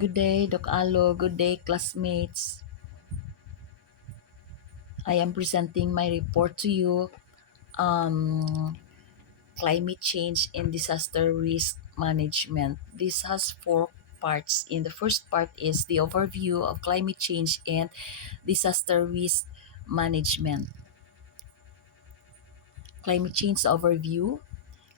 Good day, Doc Alo. Good day, classmates. I am presenting my report to you on climate change and disaster risk management. This has four parts. In the first part is the overview of climate change and disaster risk management. Climate change overview.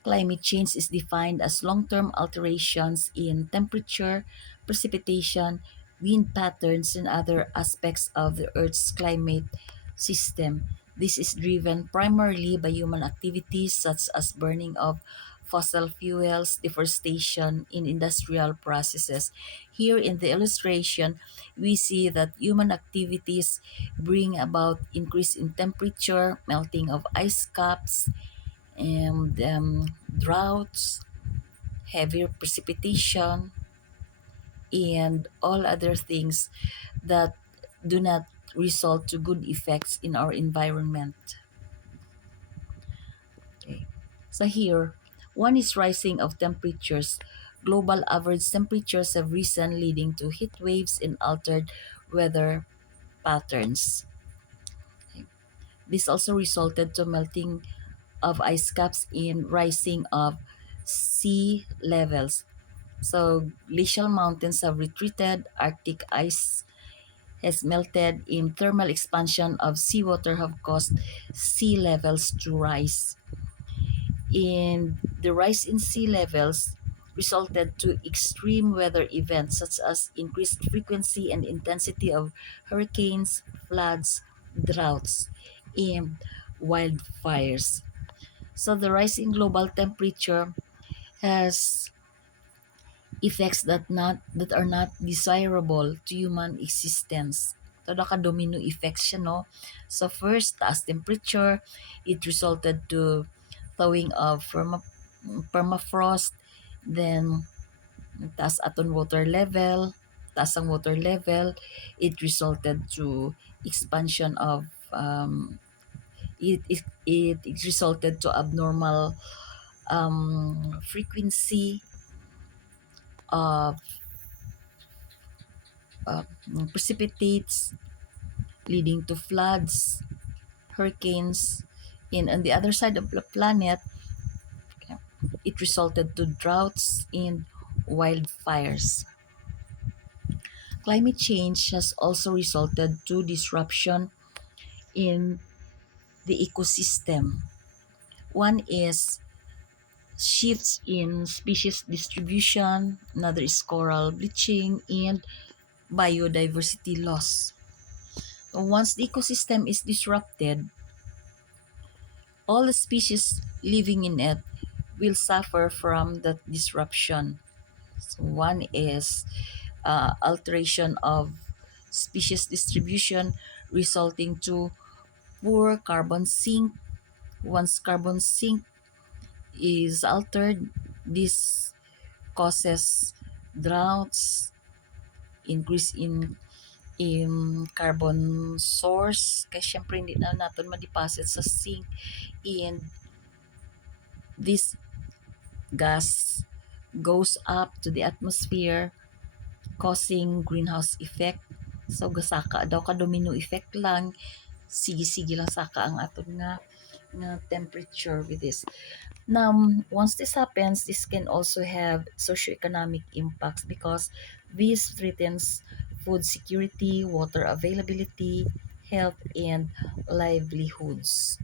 Climate change is defined as long-term alterations in temperature, precipitation, wind patterns, and other aspects of the Earth's climate system. This is driven primarily by human activities such as burning of fossil fuels, deforestation in industrial processes. Here in the illustration, we see that human activities bring about increase in temperature, melting of ice caps, and droughts, heavier precipitation, and all other things that do not result to good effects in our environment. Okay. So here, one is rising of temperatures. Global average temperatures have risen, leading to heat waves and altered weather patterns. Okay. This also resulted to melting of ice caps and rising of sea levels. So glacial mountains have retreated, Arctic ice has melted, and thermal expansion of seawater have caused sea levels to rise. And the rise in sea levels resulted to extreme weather events such as increased frequency and intensity of hurricanes, floods, droughts, and wildfires. So the rise in global temperature has effects that are not desirable to human existence. So naka-domino effects siya, no? So first, taas temperature, it resulted to thawing of permafrost, then taas aton water level, taas ang water level, it resulted to expansion of it resulted to abnormal frequency of uh, precipitates, leading to floods, hurricanes, and on the other side of the planet, it resulted to droughts and wildfires. Climate change has also resulted to disruption in the ecosystem. One is shifts in species distribution, another is coral bleaching, and biodiversity loss. Once the ecosystem is disrupted, all the species living in it will suffer from that disruption. So one is alteration of species distribution resulting to poor carbon sink. Once carbon sink is altered, this causes droughts, increase in carbon source kasi syempre hindi na natin ma-deposit sa sink, and this gas goes up to the atmosphere causing greenhouse effect. So gasaka daw ka domino effect lang, sige-sige lang saka ang aton nga temperature with this. Now, once this happens, this can also have socioeconomic impacts because this threatens food security, water availability, health, and livelihoods.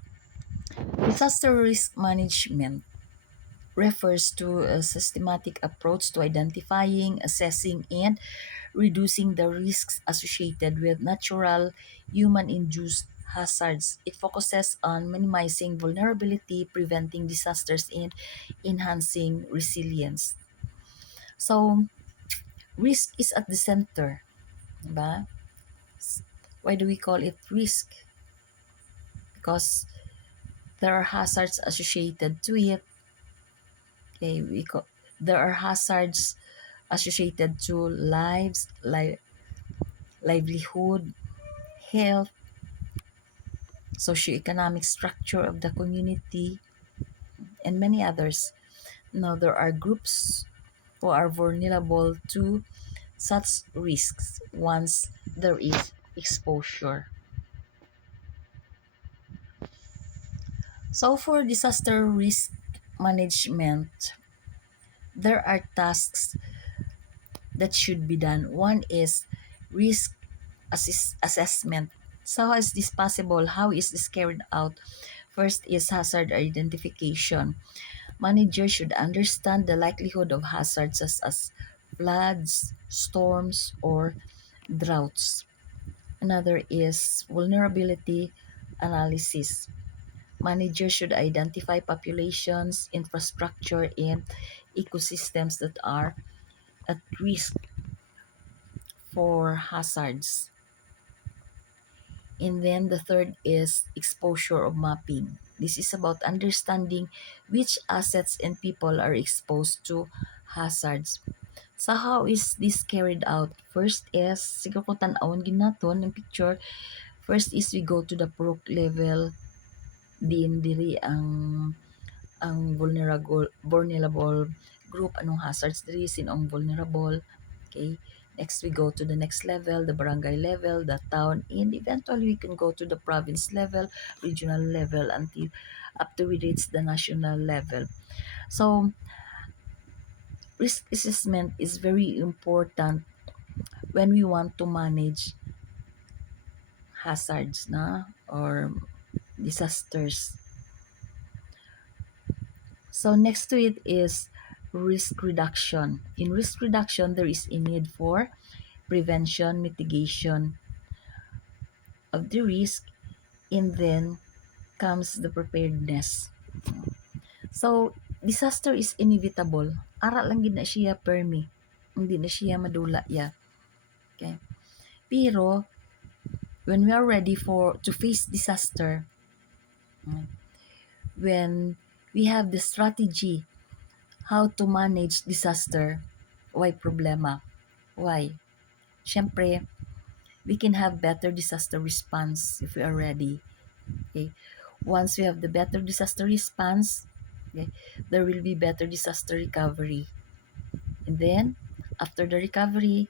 Disaster risk management refers to a systematic approach to identifying, assessing, and reducing the risks associated with natural, human-induced hazards. It focuses on minimizing vulnerability, preventing disasters, and enhancing resilience. So, risk is at the center. Diba? Why do we call it risk? Because there are hazards associated to it. Okay, there are hazards associated to livelihood, health, socioeconomic structure of the community, and many others. Now, there are groups who are vulnerable to such risks once there is exposure. So for disaster risk management, there are tasks that should be done. One is risk assessment. So how is this possible? How is this carried out? First is hazard identification. Managers should understand the likelihood of hazards such as floods, storms, or droughts. Another is vulnerability analysis. Managers should identify populations, infrastructure, and ecosystems that are at risk for hazards. And then the third is exposure of mapping. This is about understanding which assets and people are exposed to hazards. So how is this carried out? First is, siguro kung tanawon ginaton ng picture, first is we go to the PROC level, din diri ang vulnerable group, anong hazards diri, sinong vulnerable. Okay, next we go to the next level, the barangay level, the town, and eventually we can go to the province level, regional level, until up to we reach the national level. So risk assessment is very important when we want to manage hazards na or disasters. So next to it is risk reduction. In risk reduction, there is a need for prevention, mitigation of the risk, and then comes the preparedness. So, disaster is inevitable. Ara lang gid na siya permi. Hindi na siya madula ya. Okay. Pero when we are ready to face disaster, when we have the strategy how to manage disaster, why problema? Why? Siyempre, we can have better disaster response if we are ready. Okay. Once we have the better disaster response, okay, there will be better disaster recovery. And then, after the recovery,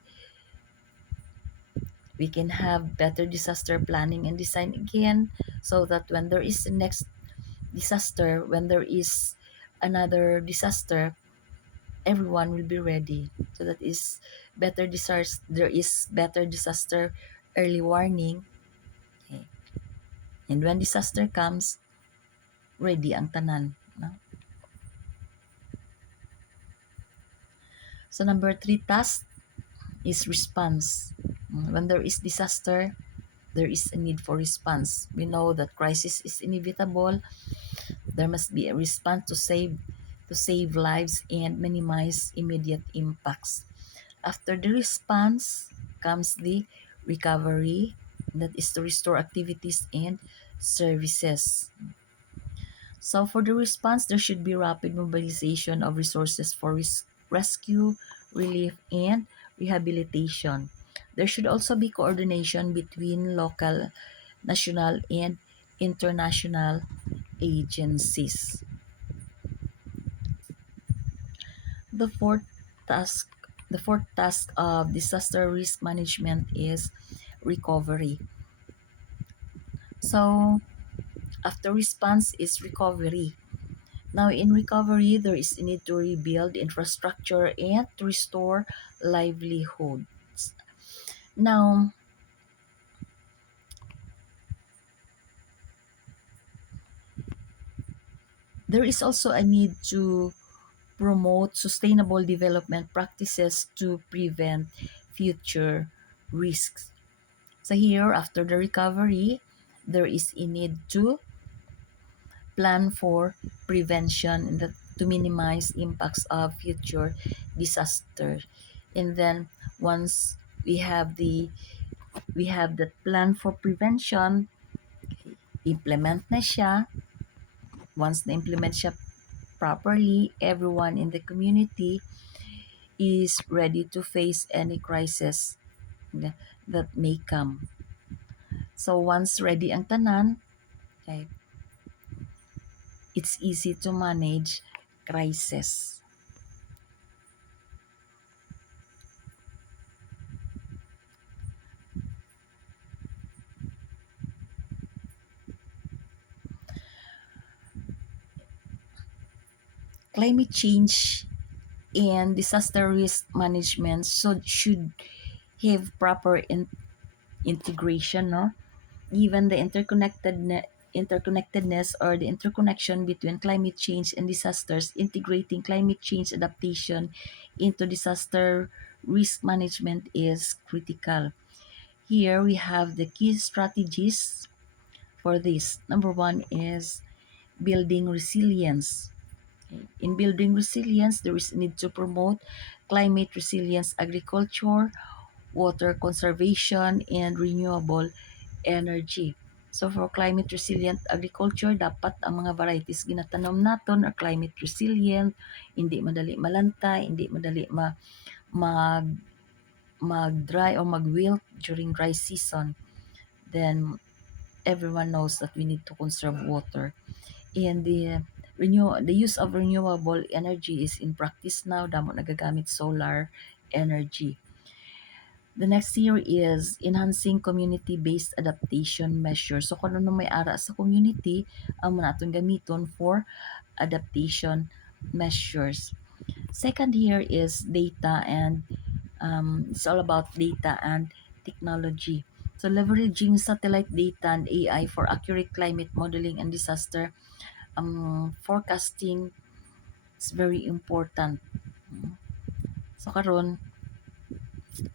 we can have better disaster planning and design again, so that when there is the next disaster, when there is another disaster, everyone will be ready. So that is better disaster. There is better disaster early warning. Okay. And when disaster comes, ready ang tanan. No? So number 3 task is response. When there is disaster, there is a need for response. We know that crisis is inevitable. There must be a response to save lives and minimize immediate impacts. After the response comes the recovery, that is to restore activities and services. So for the response, there should be rapid mobilization of resources for rescue, relief, and rehabilitation. There should also be coordination between local, national, and international agencies. The fourth task, the fourth task of disaster risk management is recovery. So after response is recovery. Now in recovery, there is a need to rebuild infrastructure and to restore livelihoods. Now, there is also a need to promote sustainable development practices to prevent future risks. So here, after the recovery, there is a need to plan for prevention and to minimize impacts of future disasters. And then once we have the plan for prevention, implement na siya. Once na-implement siya properly, everyone in the community is ready to face any crisis that may come. So once ready ang tanan, okay, it's easy to manage crisis. Climate change and disaster risk management should have proper integration, no? Given the interconnectedness or the interconnection between climate change and disasters, integrating climate change adaptation into disaster risk management is critical. Here we have the key strategies for this. Number one is building resilience. In building resilience, there is need to promote climate resilience agriculture, water conservation, and renewable energy. So for climate resilient agriculture, dapat ang mga varieties ginatanom naton are climate resilient, hindi madali malantay, hindi madali mag mag-dry or mag-wilt during dry season. Then everyone knows that we need to conserve water. And the use of renewable energy is in practice now. Damo nagagamit solar energy. The next here is enhancing community-based adaptation measures. So kung ano may ara sa community, ang muna itong gamiton for adaptation measures. Second here is data and it's all about data and technology. So leveraging satellite data and AI for accurate climate modeling and disaster forecasting is very important. So karon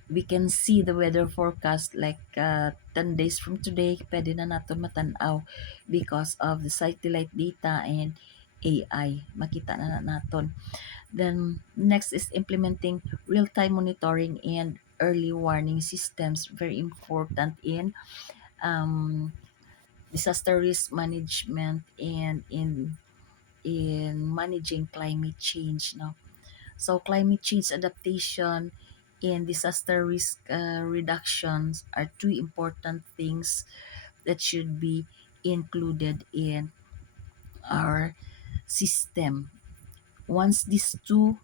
we can see the weather forecast like 10 days from today, pwede na natin matanaw because of the satellite data and AI. Makita na natin. Then next is implementing real-time monitoring and early warning systems. Very important in um, disaster risk management and in managing climate change. No? So climate change adaptation and disaster risk reductions are two important things that should be included in our system. Once these two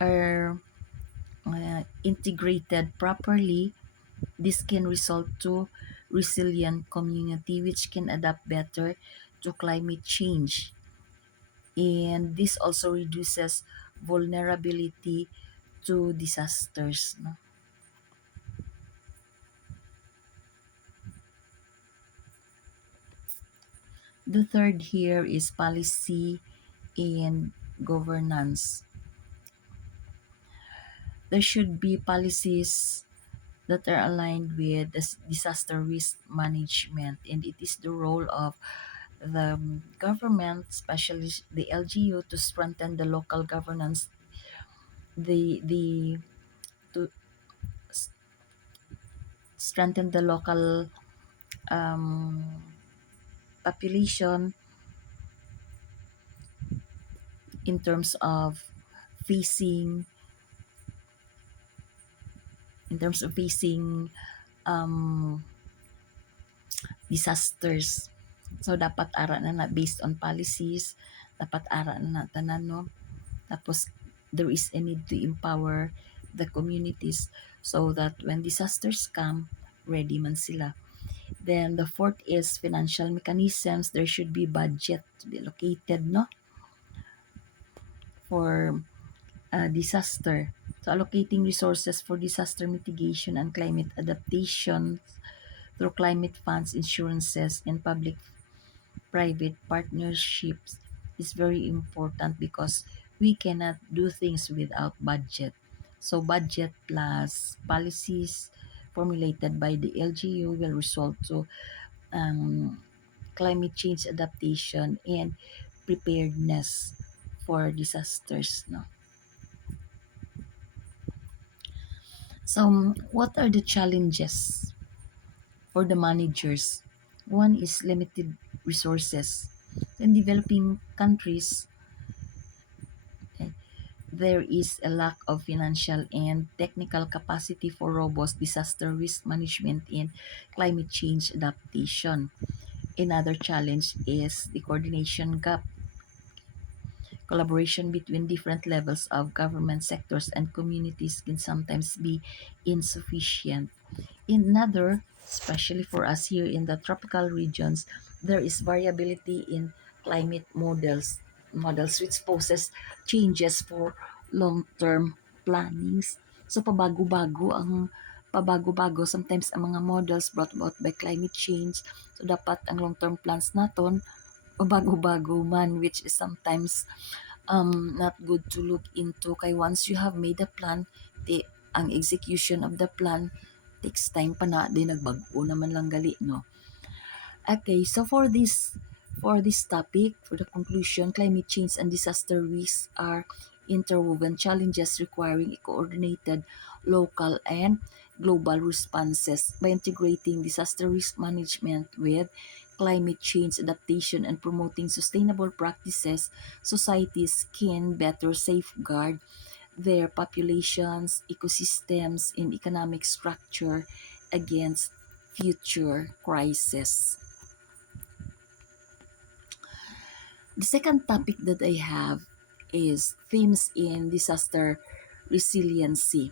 are integrated properly, this can result to resilient community which can adapt better to climate change. And this also reduces vulnerability to disasters. No? The third here is policy and governance. There should be policies that are aligned with disaster risk management, and it is the role of the government, especially the LGU, to strengthen the local governance, the to strengthen the local um, population in terms of facing um, disasters. So dapat ara na based on policies, dapat ara na tanan, no. Tapos there is a need to empower the communities so that when disasters come, ready man sila. Then the fourth is financial mechanisms. There should be budget to be allocated, no, for disaster. So allocating resources for disaster mitigation and climate adaptation through climate funds, insurances, and public-private partnerships is very important because we cannot do things without budget. So budget plus policies formulated by the LGU will result to um, climate change adaptation and preparedness for disasters. No? So what are the challenges for the managers? One is limited resources. In developing countries, eh, there is a lack of financial and technical capacity for robust disaster risk management and climate change adaptation. Another challenge is the coordination gap. Collaboration between different levels of government sectors and communities can sometimes be insufficient. In another, especially for us here in the tropical regions, there is variability in climate models. models which poses changes for long-term plannings. So pabago-bago sometimes ang mga models brought about by climate change. So dapat ang long-term plans naton pabago-bago man, which is sometimes not good to look into kay once you have made a plan, ang execution of the plan takes time pa na, di nagbago naman lang gali, no? Okay, so for this topic, for the conclusion, climate change and disaster risks are interwoven challenges requiring a coordinated local and global responses. By integrating disaster risk management with climate change adaptation and promoting sustainable practices, societies can better safeguard their populations, ecosystems, and economic structure against future crises. The second topic that I have is themes in disaster resiliency.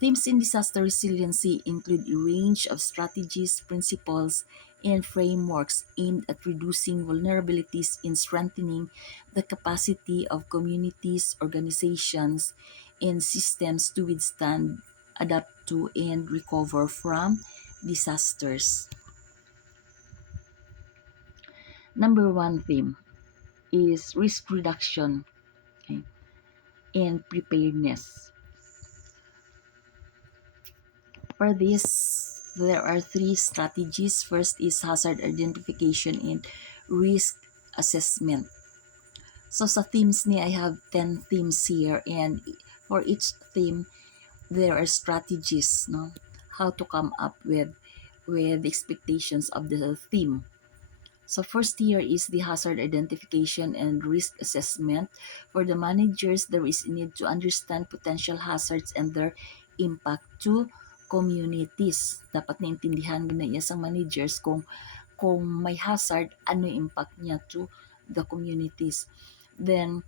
Themes in disaster resiliency include a range of strategies, principles, and frameworks aimed at reducing vulnerabilities and strengthening the capacity of communities, organizations, and systems to withstand, adapt to, and recover from disasters. Number one theme is risk reduction, okay, and preparedness. For this, there are three strategies. First is hazard identification and risk assessment. So sa themes ni, I have 10 themes here, and for each theme, there are strategies, no, how to come up with the expectations of the theme. So first here is the hazard identification and risk assessment. For the managers, there is a need to understand potential hazards and their impact to communities. Dapat naintindihan na isang managers kung may hazard, ano yung impact niya to the communities. Then,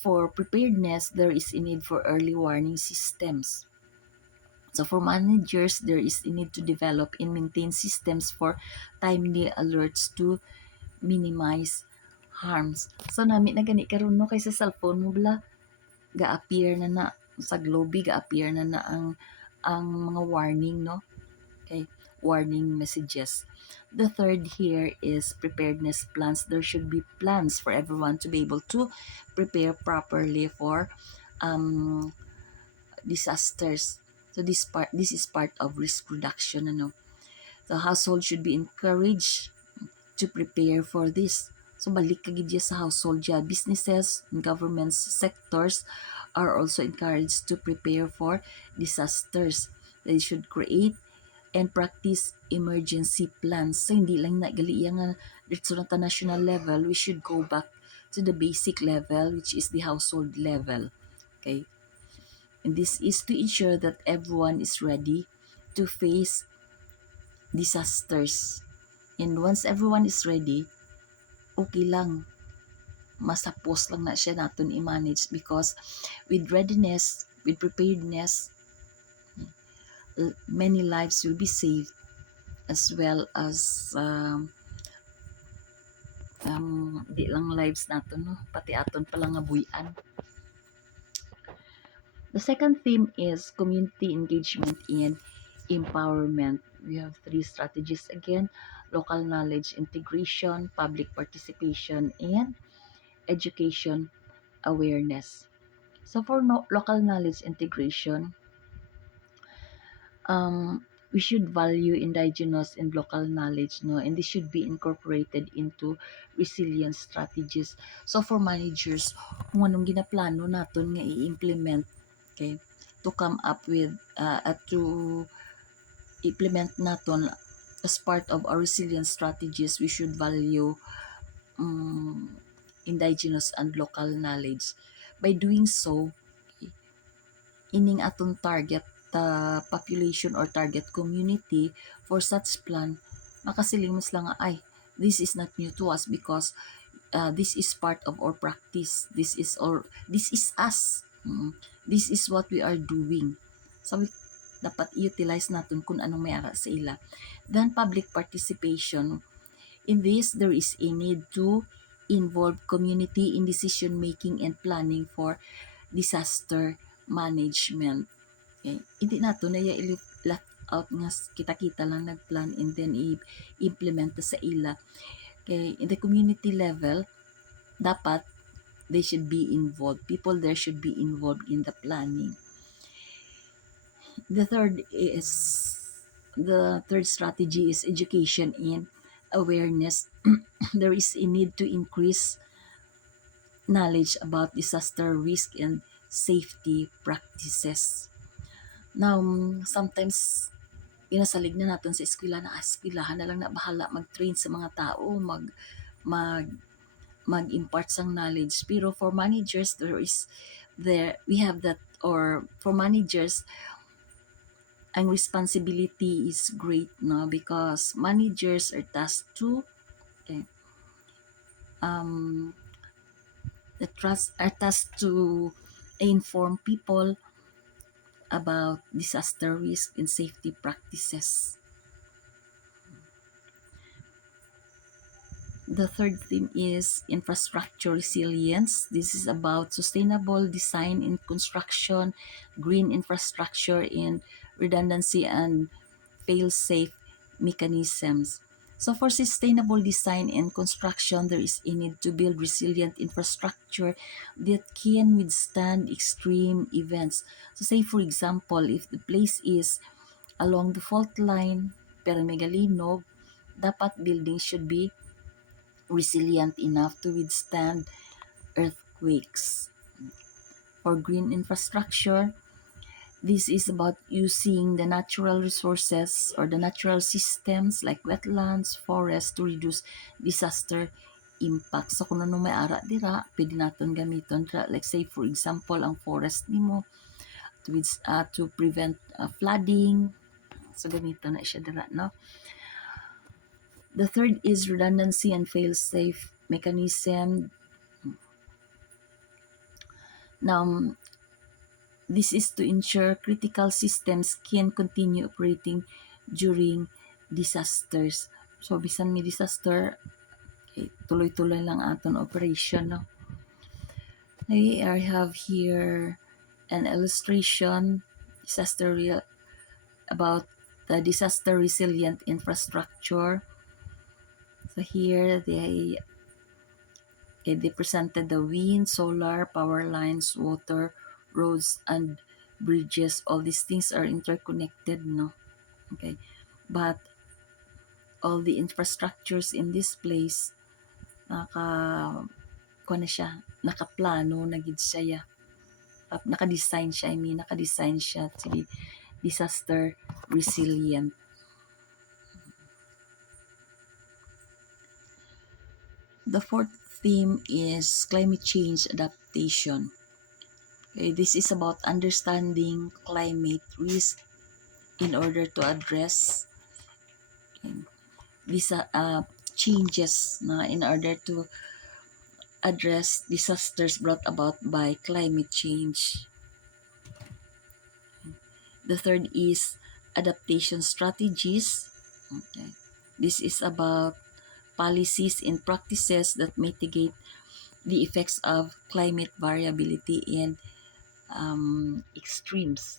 for preparedness, there is a need for early warning systems. So for managers, there is a need to develop and maintain systems for timely alerts to minimize harms. So nami na gani karon no kay sa cellphone mo bala ga-appear na sa Globe, ga-appear na ang mga warning, no? Okay, warning messages. The third here is preparedness plans. There should be plans for everyone to be able to prepare properly for disasters. So this is part of risk reduction, ano. The household should be encouraged to prepare for this. So balik ka gid sa household ya. Businesses and government sectors are also encouraged to prepare for disasters. They should create and practice emergency plans. So hindi lang na gali nga dito na national level, we should go back to the basic level, which is the household level. Okay? And this is to ensure that everyone is ready to face disasters. And once everyone is ready, okay lang. Masapos lang na siya natin i-manage because with readiness, with preparedness, many lives will be saved as well as di lang lives natin, no? Pati aton palang nga buyan. The second theme is community engagement and empowerment. We have three strategies again: local knowledge integration, public participation, and education awareness. So for local knowledge integration, we should value indigenous and local knowledge, no, and this should be incorporated into resilience strategies. So for managers, kung anong ginaplano naton nga i-implement, okay, to come up with to implement naton as part of our resilience strategies, we should value indigenous and local knowledge. By doing so, ining atong target population or target community for such plan, makasilimos lang nga, ay, this is not new to us because this is part of our practice. This is us. This is what we are doing. So, dapat i-utilize natin kung anong may ara sa ila. Then, public participation. In this, there is a need to involve community in decision making and planning for disaster management. Okay? Hindi nato na left out nga kita-kita lang nagplan and then i-implement sa ila. Okay? In the community level, dapat they should be involved. People there should be involved in the planning. The third strategy is education and awareness. There is a need to increase knowledge about disaster risk and safety practices. Now, sometimes pinasalig na natin sa eskwela na eskwelahan na lang na bahala mag-train sa mga tao, mag-impart sang knowledge. Pero for managers, we have that, or for managers, ang responsibility is great, no? Because managers are tasked to inform people about disaster risk and safety practices. The third theme is infrastructure resilience. This is about sustainable design and construction, green infrastructure, and redundancy and fail-safe mechanisms. So for sustainable design and construction, there is a need to build resilient infrastructure that can withstand extreme events. So say for example, if the place is along the fault line, pero megalinog, dapat buildings should be resilient enough to withstand earthquakes. For green infrastructure, this is about using the natural resources or the natural systems like wetlands, forests to reduce disaster impact. So kung ano may ara dira, pwede natin gamiton. Like say for example, ang forest nimo to prevent flooding. So gamiton na siya dira, no? The third is redundancy and fail-safe mechanism. Now, this is to ensure critical systems can continue operating during disasters. So, bisan may disaster, tuloy-tuloy lang aton operation, no? Okay, I have here an illustration about the disaster resilient infrastructure. So here they presented the wind, solar, power lines, water, roads, and bridges. All these things are interconnected, no? Okay, but all the infrastructures in this place nakaplano na gid siya. Naka-design siya to be disaster resilient. The fourth theme is climate change adaptation. Okay, this is about understanding climate risk in order to address these changes in order to address disasters brought about by climate change. The third is adaptation strategies. Okay. This is about policies and practices that mitigate the effects of climate variability and extremes.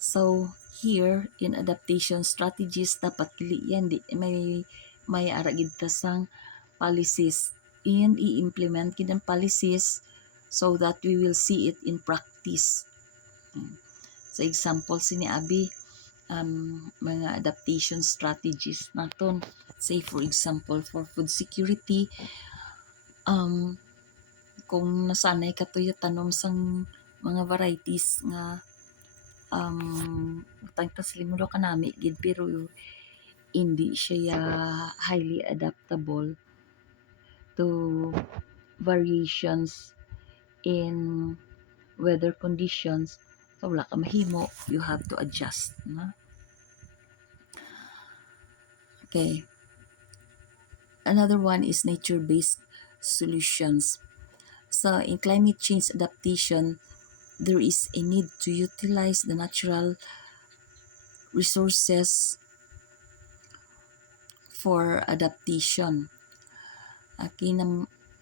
So here in adaptation strategies, dapat dili yan may aragid tasang policies and i-implement kinang policies so that we will see it in practice. So example sini abi mga adaptation strategies naton. Say for example for food security, kung nasanay ka to tanom sang mga varieties nga tangtas limudo ka nami gid pero hindi siya highly adaptable to variations in weather conditions. So wala ka mahimo, you have to adjust, no? Okay. Another one is nature-based solutions. So in climate change adaptation, there is a need to utilize the natural resources for adaptation.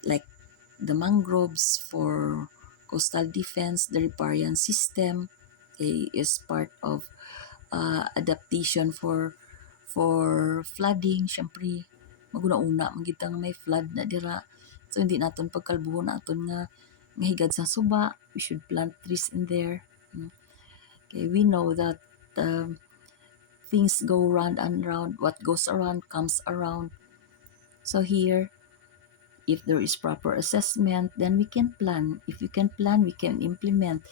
Like the mangroves for coastal defense, the riparian system is part of adaptation for flooding. Syempre maguna-una magita nga may flood na dira, so hindi naton pagkalbuhon naton nga higad sa suba. We should plant trees in there. Okay, we know that things go round and round. What goes around comes around. So here, if there is proper assessment, then we can plan. If we can plan, we can implement.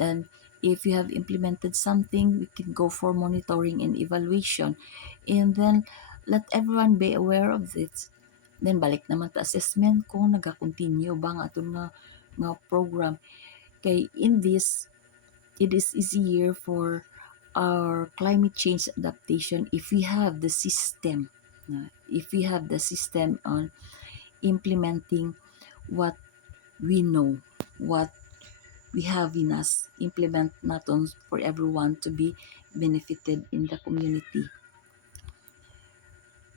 Then if you have implemented something, we can go for monitoring and evaluation. And then let everyone be aware of this. Then balik naman ta assessment kung naga-continue ba nga aton nga program. Kay in this, it is easier for our climate change adaptation if we have the system. If we have the system on implementing what we know, what we have in us, implement natin for everyone to be benefited in the community.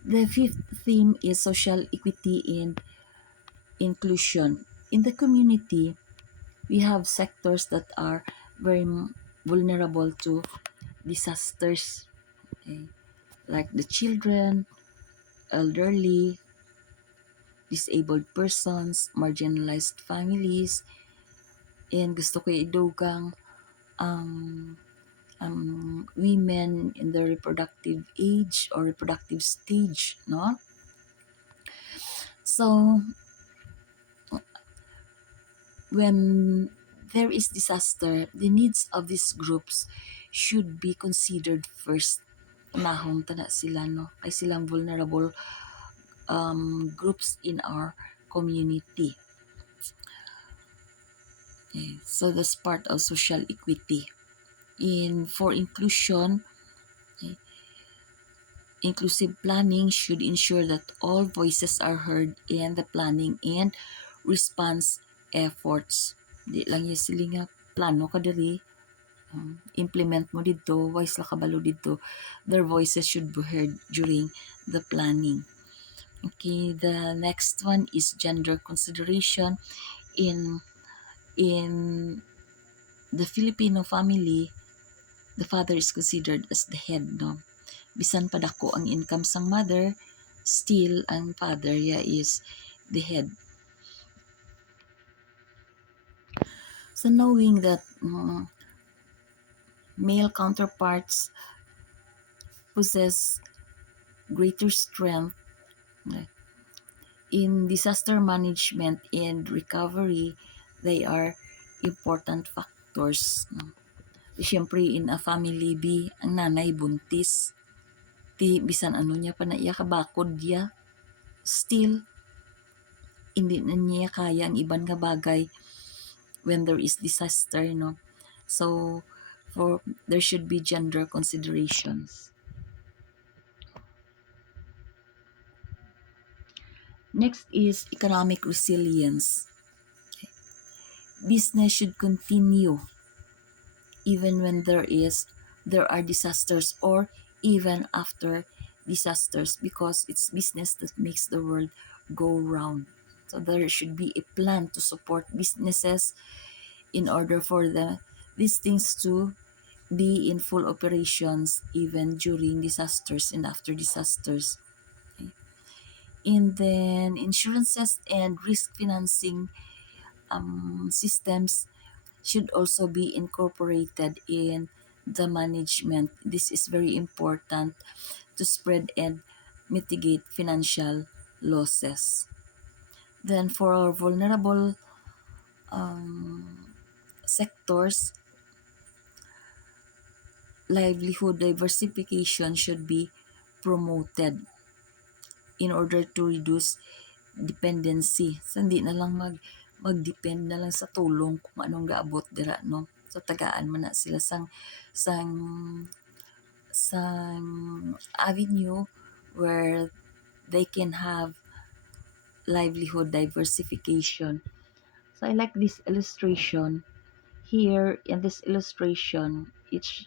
The fifth theme is social equity and inclusion. In the community, we have sectors that are very vulnerable to disasters, okay? Like the children, elderly, disabled persons, marginalized families, and gusto ko idugang women in the reproductive age or reproductive stage, no? So when there is disaster, the needs of these groups should be considered first. Unahong tana sila, no? Kay silang vulnerable groups in our community. Okay, so that's part of social equity. For inclusion, okay, inclusive planning should ensure that all voices are heard in the planning and response efforts. Di lang yung sila nga plano ka diri, implement mo dito, voice la kabalo dito. Their voices should be heard during the planning. Okay, the next one is gender consideration. In the Filipino family, the father is considered as the head, no? Bisan pa dako ang income sang mother, still ang father is the head. So knowing that male counterparts possess greater strength in disaster management and recovery, they are important factors. Siyempre, in a family B, ang nanay buntis. Bisan ano niya pa na iya kabakod niya, still, hindi na niya kaya ang iban nga bagay when there is disaster, no? So, there should be gender considerations. Next is economic resilience. Business should continue even when there are disasters or even after disasters, because it's business that makes the world go round. So there should be a plan to support businesses in order for these things to be in full operations even during disasters and after disasters. Okay. And then insurances and risk financing systems should also be incorporated in the management. This is very important to spread and mitigate financial losses. Then for our vulnerable sectors, livelihood diversification should be promoted in order to reduce dependency. So, hindi na lang mag-depend na lang sa tulong kung anong gaabot dira, no? So tagaan man na sila sang avenue where they can have livelihood diversification. So I like this illustration. Here in this illustration, each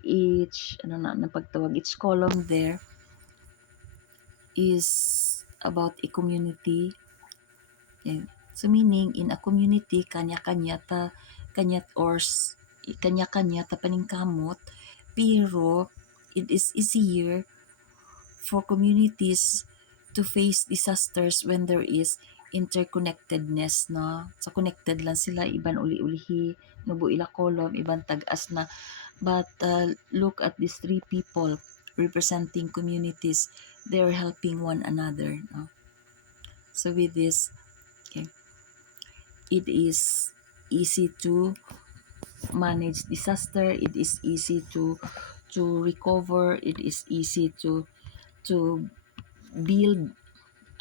each column there is about a community. Yeah. So meaning in a community kanya-kanya ta kanyat ors kanya-kanya ta paningkamot, pero it is easier for communities to face disasters when there is interconnectedness, no? So connected lang sila, iban uli-ulihi, nubo ila kolom, iban tag-as na. But look at these three people representing communities. They're helping one another, no? So with this, okay, it is easy to manage disaster. It is easy to recover. It is easy to build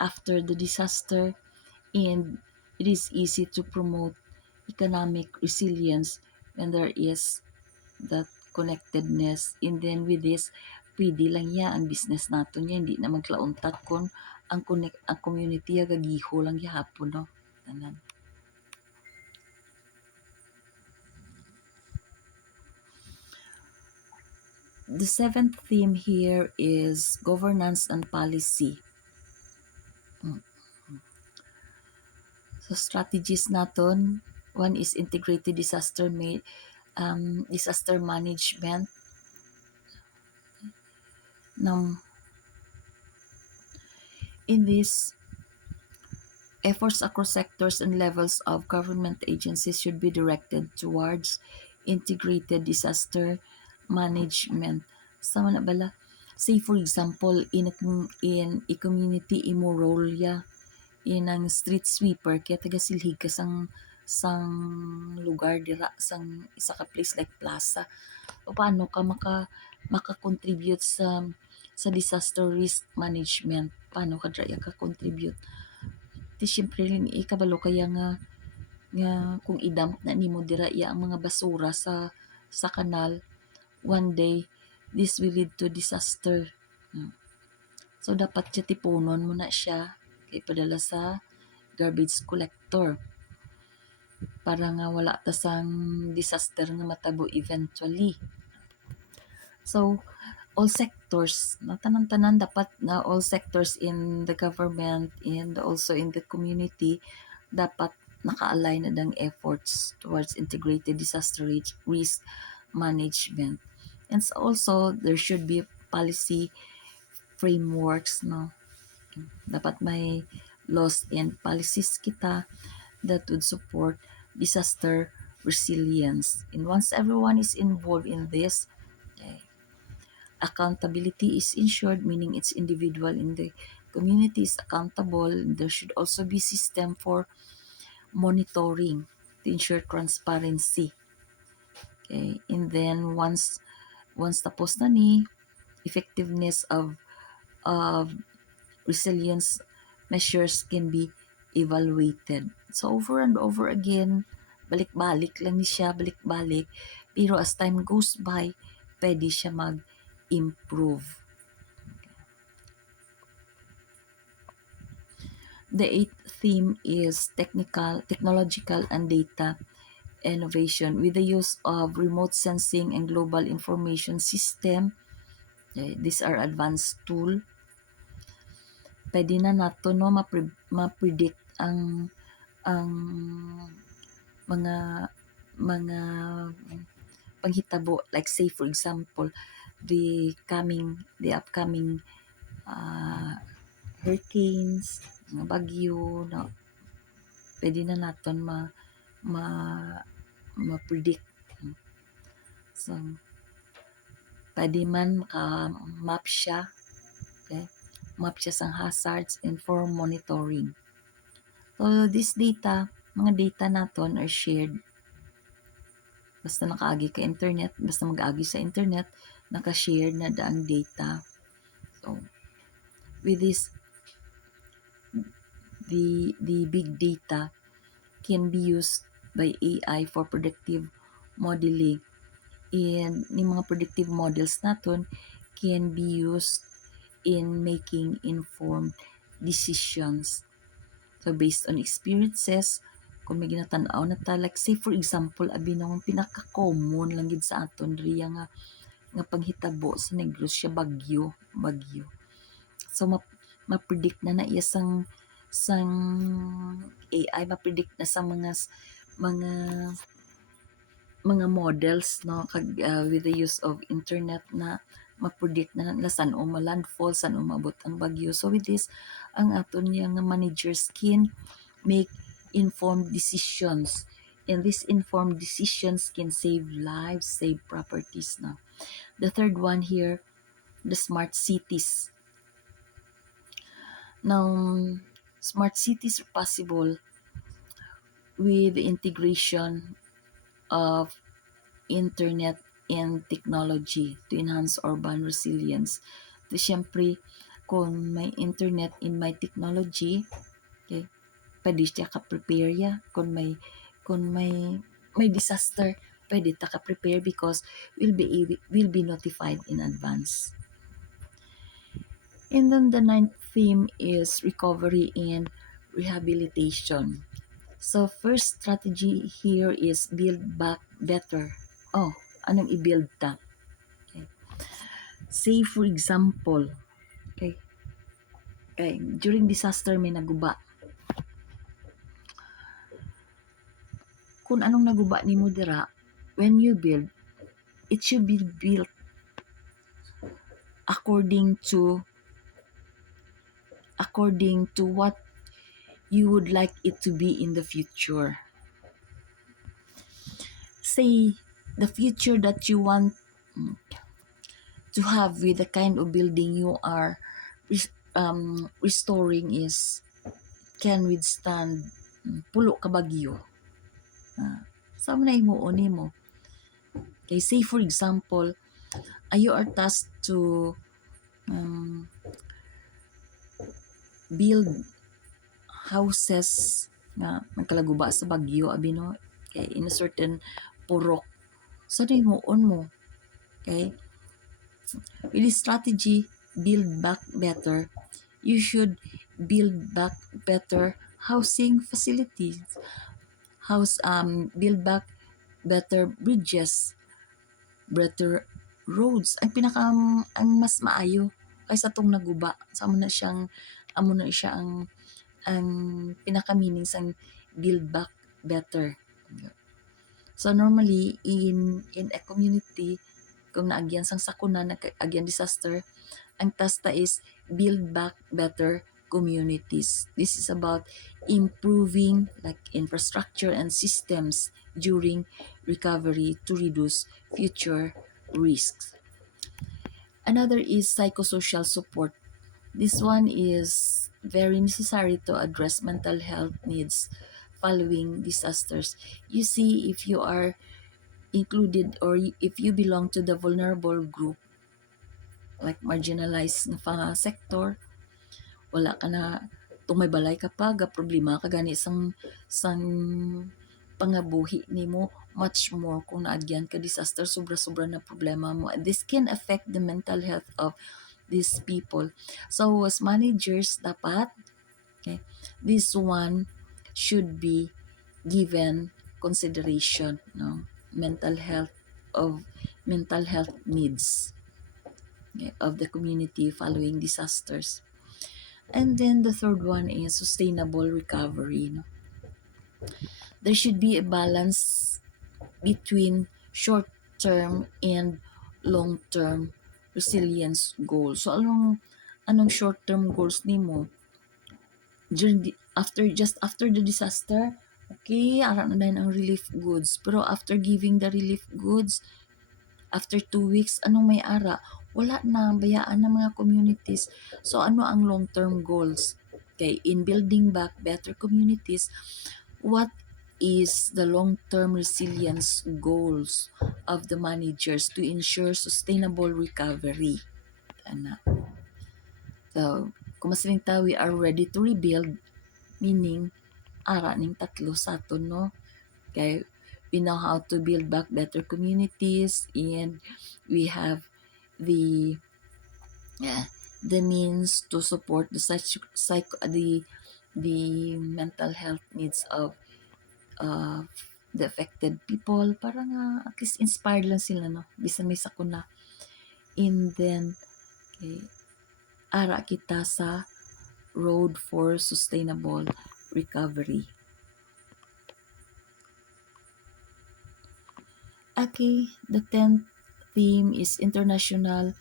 after the disaster, and it is easy to promote economic resilience when there is that connectedness. And then with this, pwede lang ya ang business nato niya, hindi na maglauntat kon ang community ya gagiho lang gihapon, no? Tanan. The seventh theme here is governance and policy. So strategies naton, one is integrated disaster management. Now, in this, efforts across sectors and levels of government agencies should be directed towards integrated disaster management. Sama na bala? Say for example, in a community imo role ya in ang street sweeper kaya taga silhig ka sang lugar dira sang isa ka place like plaza. O paano ka maka-contribute sa disaster risk management? Paano ka dra ka contribute? Ti syempre rin ikabalo kaya nga kung idamp na nimo dira iya ang mga basura sa kanal, one day this will lead to disaster. So dapat siya tipunon mo na siya kay padala sa garbage collector para nga wala ta sang disaster nga matabo eventually. So all sectors, na tanan-tanan dapat na all sectors in the government and also in the community dapat naka-align na dang efforts towards integrated disaster risk management. And so also there should be policy frameworks, no? Dapat may laws and policies kita that would support disaster resilience. And once everyone is involved in this, accountability is ensured, meaning it's individual in the community is accountable. There should also be system for monitoring to ensure transparency. Okay, and then once tapos na ni, effectiveness of resilience measures can be evaluated. So over and over again, balik-balik lang ni siya, balik-balik. Pero as time goes by, pwede siya mag-improve. The eighth theme is technological and data innovation with the use of remote sensing and global information system. These are advanced tool. Pwede na nato no ma-predict ang mga panghitabo, like say for example the upcoming hurricanes, mga bagyo, no? Pwede na naton ma-predict. So pwede man map siya, okay? Map siya sang hazards and for monitoring. So this data, mga data naton are shared. Basta nakaagi ka internet, basta mag-agi sa internet, naka-share na daang data. So with this, the big data can be used by AI for predictive modeling, and ni mga predictive models naton can be used in making informed decisions. So based on experiences, kung may ginatanaw na ta, like say for example abi nang pinaka-common lang gid sa aton riya nga panghitabo sa Negros siya bagyo. So ma-predict na iya sang AI, ma-predict na sa mga mga models, no, with the use of internet, na ma-predict na nila saan o malandfall, saan o mabot ang bagyo. So with this, ang aton niya nga managers can make informed decisions, and these informed decisions can save lives, save properties. Now the third one here, the smart cities. Now smart cities are possible with the integration of internet and technology to enhance urban resilience. So, syempre, kung may internet and may technology, okay, pwede siya ka-prepare ya. Kung may disaster, pwede ta ka-prepare because will be notified in advance. And then the ninth theme is recovery and rehabilitation. So first strategy here is build back better. Oh, anong i-build ta? Okay. Say for example, okay, during disaster may naguba. Kung anong naguba ni mo dira, when you build, it should be built according to what you would like it to be in the future. Say the future that you want to have with the kind of building you are restoring is can withstand pulo ka bagyo. Sa man na imuon nimo. Okay, say for example, you are tasked to build houses nga magkalaguba sa bagyo abi no, okay, in a certain purok. So na imuon mo. Okay, with this strategy, build back better, you should build back better housing facilities, build back better bridges, better roads. Ang ang mas maayo kaysa tong naguba. So amo na siya ang pinaka-meaning sang build back better. So normally in a community, kung naagyan sang sakuna, naagyan disaster, ang tasta is build back better communities. This is about improving like infrastructure and systems during recovery to reduce future risks. Another is psychosocial support. This one is very necessary to address mental health needs following disasters. You see, if you are included or if you belong to the vulnerable group, like marginalized na sector, wala ka na, tumay balay ka pa, ga problema ka gani sang pangabuhi nimo, much more kung naagyan ka disaster, sobra-sobra na problema mo. And this can affect the mental health of these people. So as managers, dapat, okay, this one should be given consideration, no? mental health needs, okay, of the community following disasters. And then the third one is sustainable recovery, no? There should be a balance between short-term and long-term resilience goals. So anong short-term goals nimo during after the disaster? Okay, ara na din ang relief goods. Pero after giving the relief goods, after 2 weeks, anong may ara? Wala na, bayaan ng mga communities. So ano ang long-term goals? Okay, in building back better communities, what is the long-term resilience goals of the managers to ensure sustainable recovery? Ana. So, kung masaling we are ready to rebuild, meaning ara ning tatlo sa aton, no? Okay, we know how to build back better communities, and we have the means to support the mental health needs of the affected people, para nga at least inspired lang sila, no, bisan may sakuna. And then okay, ara kita sa road for sustainable recovery. Okay, the 10th theme is international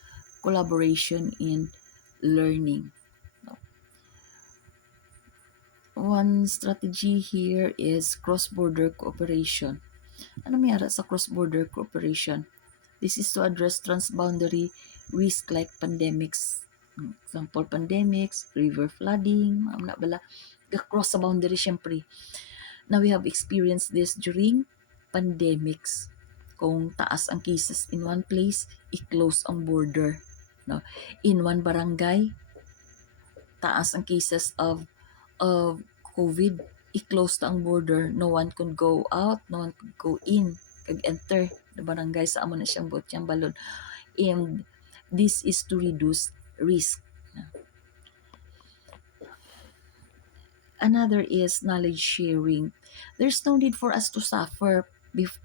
collaboration in learning. One strategy here is cross-border cooperation. Ano mayara sa cross-border cooperation? This is to address transboundary risk like pandemics. Example, pandemics, river flooding, na bala. Cross sa boundary, syempre. Now, we have experienced this during pandemics. Kung taas ang cases in one place, i-close ang border. No? In one barangay, taas ang cases of COVID, i-close ta ang border. No one could go out, no one could go in, kag enter the barangay sa amo na siyang Botyang Balod. And this is to reduce risk. Another is knowledge sharing. There's no need for us to suffer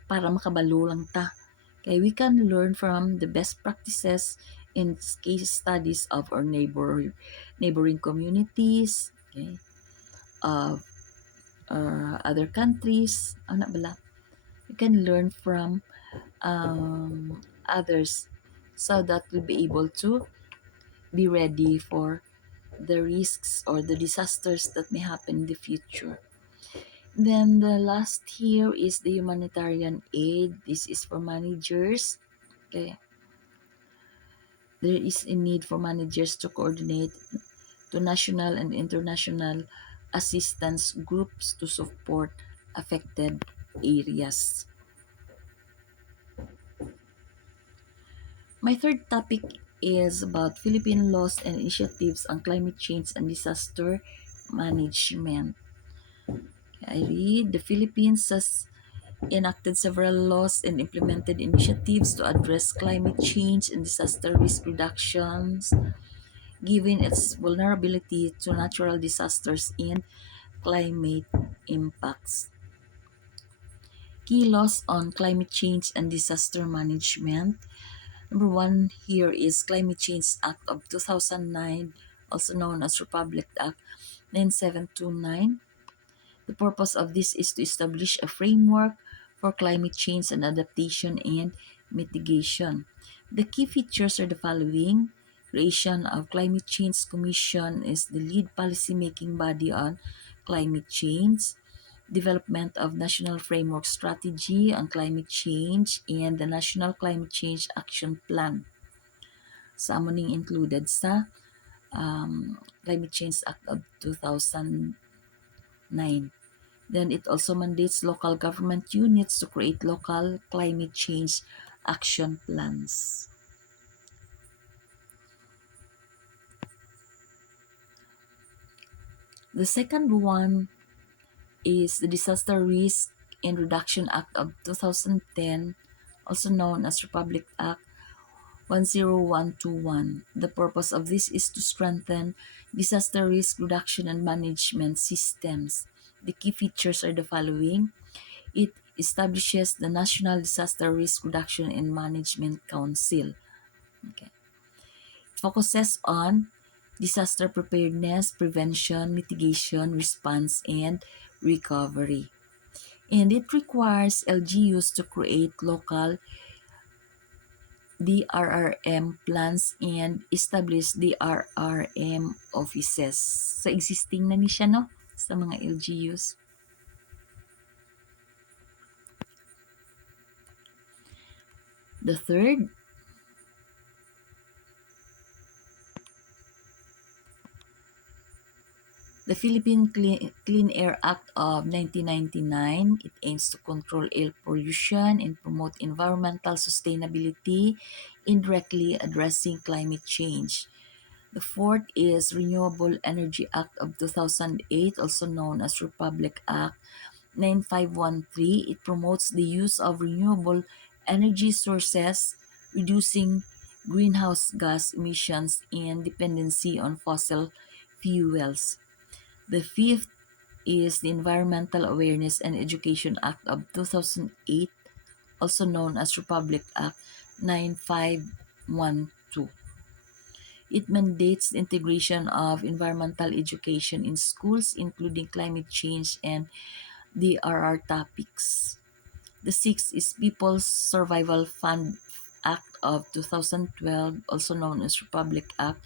para makabalo lang ta. Okay, we can learn from the best practices in case studies of our neighboring communities, okay, of other countries. Ano bala? We can learn from others so that we'll be able to be ready for the risks or the disasters that may happen in the future. Then the last here is the humanitarian aid. This is for managers. Okay. There is a need for managers to coordinate to national and international assistance groups to support affected areas. My third topic is about Philippine laws and initiatives on climate change and disaster management. I read the Philippines has enacted several laws and implemented initiatives to address climate change and disaster risk reductions, given its vulnerability to natural disasters and climate impacts. Key laws on climate change and disaster management. Number one here is Climate Change Act of 2009, also known as Republic Act 9729. The purpose of this is to establish a framework for climate change and adaptation and mitigation. The key features are the following. Creation of Climate Change Commission is the lead policy-making body on climate change. Development of National Framework Strategy on Climate Change and the National Climate Change Action Plan. Sa amo ning included sa Climate Change Act of 2009. Then it also mandates local government units to create local climate change action plans. The second one is the Disaster Risk and Reduction Act of 2010, also known as Republic Act 10121. The purpose of this is to strengthen disaster risk reduction and management systems. The key features are the following. It establishes the National Disaster Risk Reduction and Management Council. Okay. It focuses on disaster preparedness, prevention, mitigation, response, and recovery. And it requires LGUs to create local DRRM plans and establish DRRM offices. So, existing na ni siya, no? Sa mga LGUs. The third, the Philippine Clean Air Act of 1999. It aims to control air pollution and promote environmental sustainability, indirectly addressing climate change. The fourth is Renewable Energy Act of 2008, also known as Republic Act 9513. It promotes the use of renewable energy sources, reducing greenhouse gas emissions and dependency on fossil fuels. The fifth is the Environmental Awareness and Education Act of 2008, also known as Republic Act 9512. It mandates the integration of environmental education in schools, including climate change and DRR topics. The sixth is People's Survival Fund Act of 2012, also known as Republic Act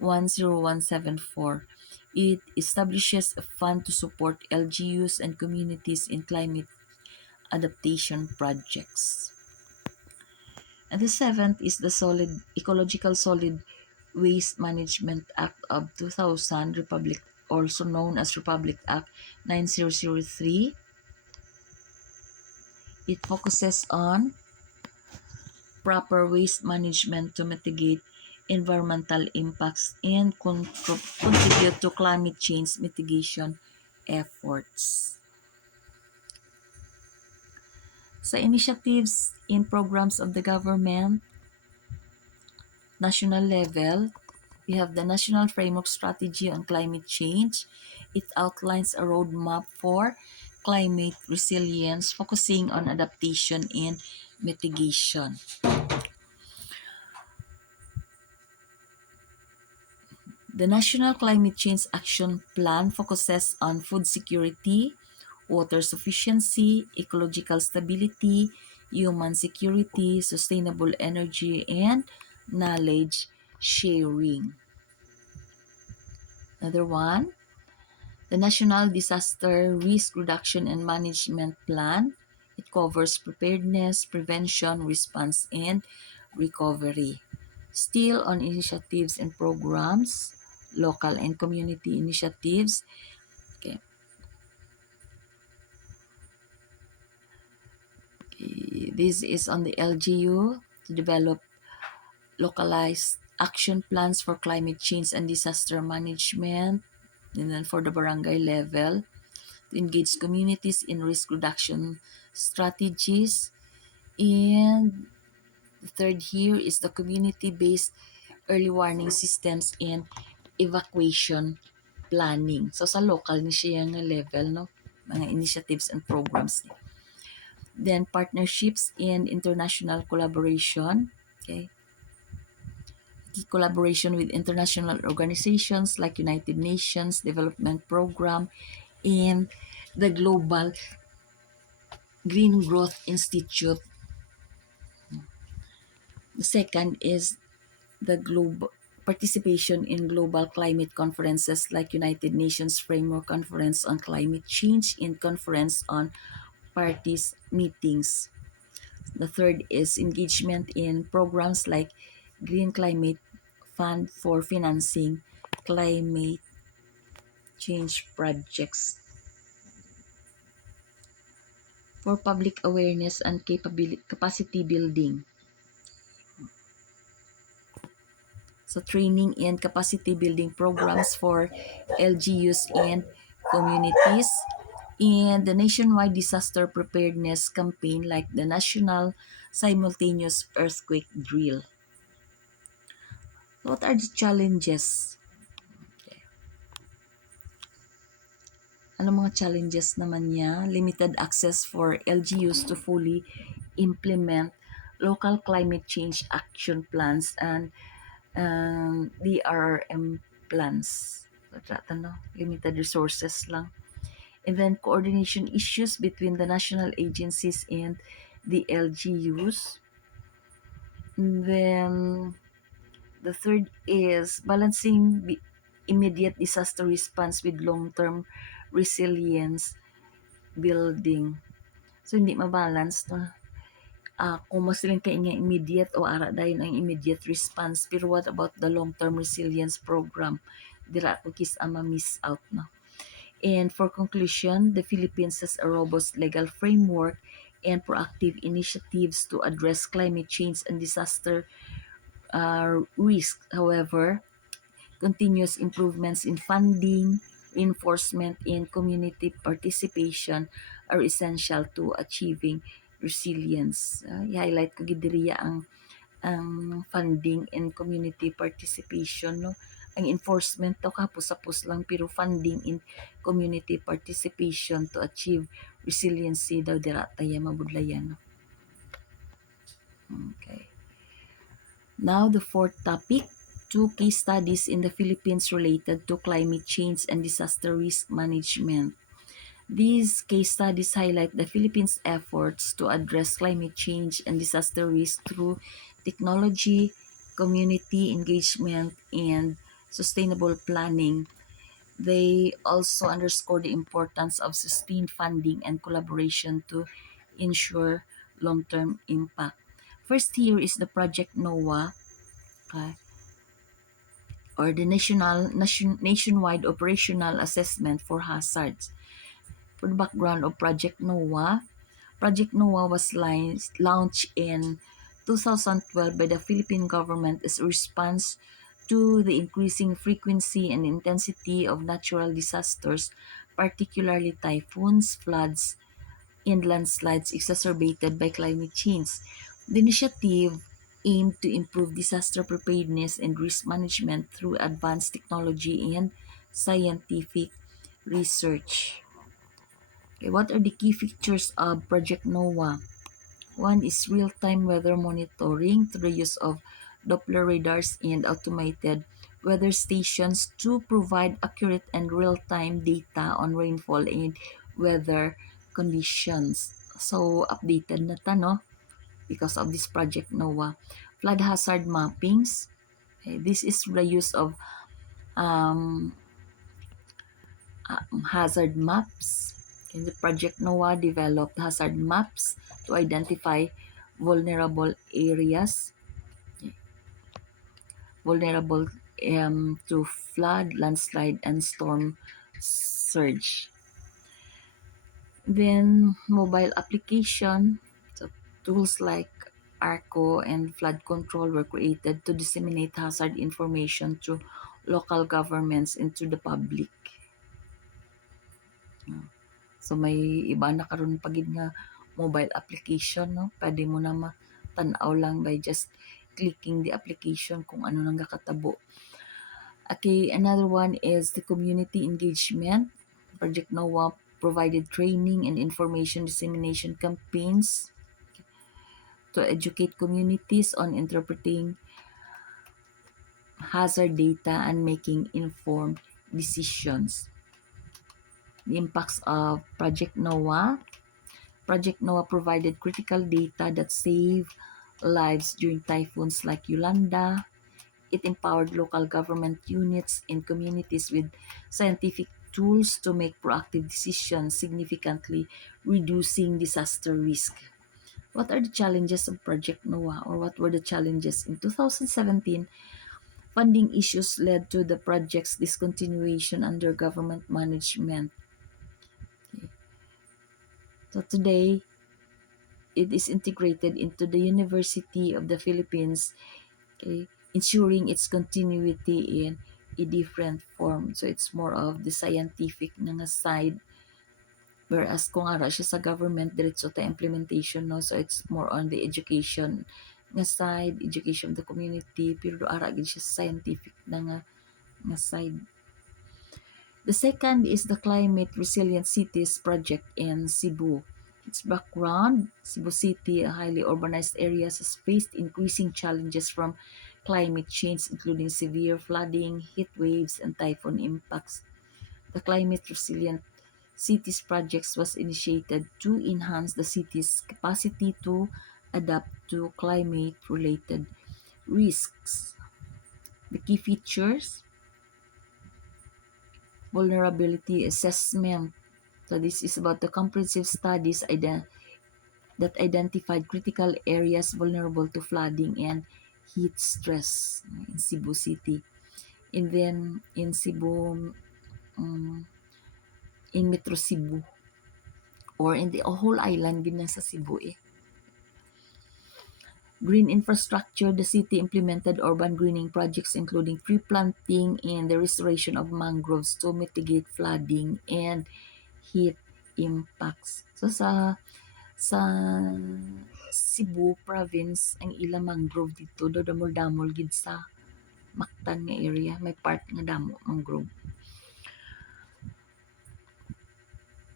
10174. It establishes a fund to support LGUs and communities in climate adaptation projects. And the seventh is the Ecological Solid Waste Management Act of 2000, Republic, also known as Republic Act 9003. It focuses on proper waste management to mitigate environmental impacts and contribute to climate change mitigation efforts. Sa initiatives in programs of the government, national level, we have the National Framework Strategy on Climate Change. It outlines a roadmap for climate resilience, focusing on adaptation and mitigation. The National Climate Change Action Plan focuses on food security, water sufficiency, ecological stability, human security, sustainable energy, and knowledge sharing. Another one, the National Disaster Risk Reduction and Management Plan. It covers preparedness, prevention, response, and recovery. Still on initiatives and programs, local and community initiatives. Okay. This is on the LGU to develop localized action plans for climate change and disaster management. And then for the barangay level, to engage communities in risk reduction strategies. And the third here is the community-based early warning systems and evacuation planning. So sa local ni siya nga level, no? Mga initiatives and programs. Then partnerships and international collaboration. Okay. Collaboration with international organizations like United Nations Development Program and the Global Green Growth Institute. The second is the global participation in global climate conferences like United Nations Framework Conference on Climate Change and Conference on Parties meetings. The third is engagement in programs like Green Climate Fund for financing climate change projects. For public awareness and capacity building. So training and capacity building programs for LGUs and communities, and the nationwide disaster preparedness campaign like the National Simultaneous Earthquake Drill. What are the challenges? Ano mga challenges naman niya? Limited access for LGUs to fully implement local climate change action plans and DRRM plans. Limited resources lang. And then coordination issues between the national agencies and the LGUs. And then the third is balancing immediate disaster response with long-term resilience building. So hindi mabalance to. Kung masiling ka nga immediate o ara dayon ang immediate response, pero what about the long-term resilience program? Dira ko kis miss out na. And for conclusion, the Philippines has a robust legal framework and proactive initiatives to address climate change and disaster risk. However, continuous improvements in funding, reinforcement, and community participation are essential to achieving resilience. I-highlight ko gidiriya ang funding and community participation, no? Ang enforcement to kapos-sapos lang, pero funding in community participation to achieve resiliency daw dira taya mabudlayan. Okay. Now the fourth topic, two case studies in the Philippines related to climate change and disaster risk management. These case studies highlight the Philippines' efforts to address climate change and disaster risk through technology, community engagement, and sustainable planning. They also underscore the importance of sustained funding and collaboration to ensure long-term impact. First here is the Project NOAA, okay, or the nationwide operational assessment for hazards. For the background of Project NOAA was launched in 2012 by the Philippine government as a response to the increasing frequency and intensity of natural disasters, particularly typhoons, floods, and landslides exacerbated by climate change. The initiative aimed to improve disaster preparedness and risk management through advanced technology and scientific research. Okay, what are the key features of Project NOAA? One is real-time weather monitoring through the use of Doppler radars and automated weather stations to provide accurate and real-time data on rainfall and weather conditions. So, updated na ta, no? Because of this Project NOAA. Flood hazard mappings. Okay, this is the use of um, hazard maps. And the Project NOAA developed hazard maps to identify vulnerable areas, vulnerable to flood, landslide, and storm surge. Then mobile application, so tools like ARCO and flood control were created to disseminate hazard information to local governments and to the public. So may iba na karon pagid nga mobile application, no? Pwede mo na matanaw lang by just clicking the application kung ano nang kakatabo. Okay, another one is the community engagement. Project NOAA provided training and information dissemination campaigns to educate communities on interpreting hazard data and making informed decisions. The impacts of Project NOAA. Project NOAA provided critical data that saved lives during typhoons like Yolanda. It empowered local government units and communities with scientific tools to make proactive decisions, significantly reducing disaster risk. What are the challenges of Project NOAA, or what were the challenges? In 2017, funding issues led to the project's discontinuation under government management. So today, it is integrated into the University of the Philippines, okay, ensuring its continuity in a different form. So it's more of the scientific na nga side, whereas kung ara siya sa government, diretso ta implementation, no? So it's more on the education nga side, education of the community, pero ara gid siya scientific na nga side. The second is the Climate Resilient Cities project in Cebu. Its background: Cebu City, a highly urbanized area, has faced increasing challenges from climate change, including severe flooding, heat waves, and typhoon impacts. The Climate Resilient Cities project was initiated to enhance the city's capacity to adapt to climate-related risks. The key features: vulnerability assessment. So this is about the comprehensive studies that identified critical areas vulnerable to flooding and heat stress in Cebu City. And then in Cebu, in Metro Cebu, or in the whole island din sa Cebu eh. Green infrastructure: the city implemented urban greening projects including tree planting and the restoration of mangroves to mitigate flooding and heat impacts. So sa Cebu province, ang ilang mangrove dito do damol-damol gid sa Mactan nga area, may part nga damo mangrove.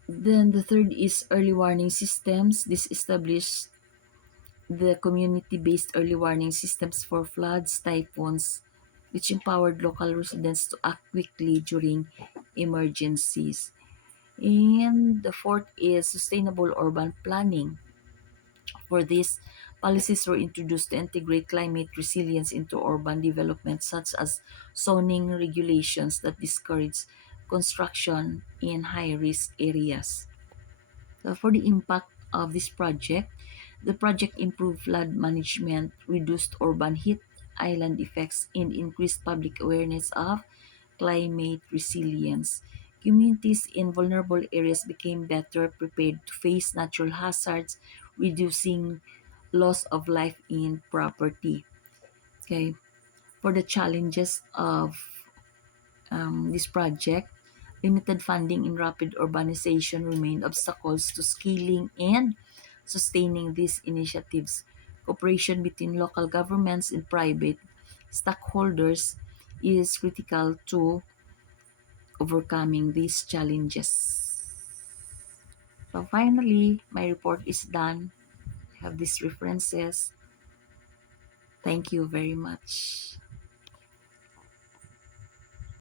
Then the third is early warning systems. This established the community-based early warning systems for floods, typhoons, which empowered local residents to act quickly during emergencies. And the fourth is sustainable urban planning. For this, policies were introduced to integrate climate resilience into urban development, such as zoning regulations that discourage construction in high risk areas. So for the impact of this project, the project improved flood management, reduced urban heat island effects, and increased public awareness of climate resilience. Communities in vulnerable areas became better prepared to face natural hazards, reducing loss of life and property. Okay, for the challenges of this project, limited funding and rapid urbanization remain obstacles to scaling and sustaining these initiatives. Cooperation between local governments and private stakeholders is critical to overcoming these challenges. So finally, my report is done. I have these references. Thank you very much.